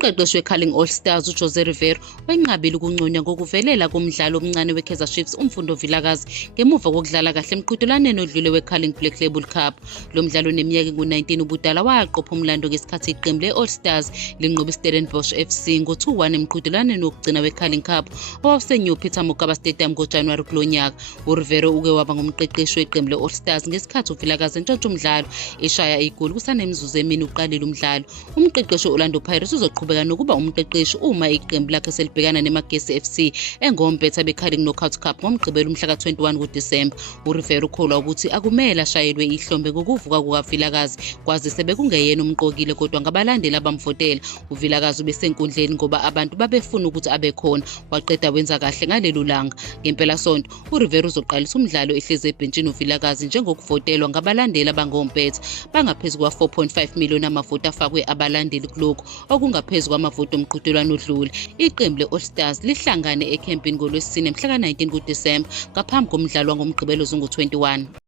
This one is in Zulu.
Umqeqeshi we-Carling All Stars uJose Rivero wenqabile ukunconywa ngokuvelela komdlalo omncane we-Kaizer Chiefs uMfundo Vilakazi ngemuva kokudlala kahle emqhudelaneni odlule we-Carling Black Label Cup. Lo mdlalo oneminyaka engu-19 ubudala waqopha umlando ngesikhathi iqembu le-All Stars linqoba iStellenbosch FC ngo-2-1 emqhudelaneni wokugcina we-Carling Cup owawuseNew Peter Mokaba Stadium ngoJanuwari kulo nyaka. uRivero uke waba ngumqeqeshi weqembu le-All Stars ngesikhathi uVilakazi entshontsha umdlalo eshaya igoli kusanemizuzu emini uqalile umdlalo. Umqeqeshi we-Orlando Pirates uzoqhubeka nokuba umqeqeshi uma iqembu lakhe selibhekana neMagesi FC engompetha be-Carling Knockout Cup ngomgqibelo umhla ka-21 kuDisemba. uRivero ukholwa ukuthi akumele ashayelwe ihlombe ngokuvuka kukaVilakazi kwazise bekungeyena umqokile kodwa ngabalandeli abamvotela. uVilakazi ubesenkundleni ngoba abantu babefuna ukuthi abe khona, waqeda wenza kahle ngalelo langa. Ngempela sonto uRivero uzoqalisa umdlalo ehlezi ebhentshini uVilakazi njengokuvotelwa ngabalandeli abangompetha bangaphezu kwa-4.5 million amavoti afakwe abalandeli kulokhu okungaphezu kwamavoti omqhudelwano odlule. Iqembu le-All Stars lihlangane ekhempini ngoLwesine mhla ka-19 kuDisemba ngaphambi komdlalo wangomgqibelo zongo-21.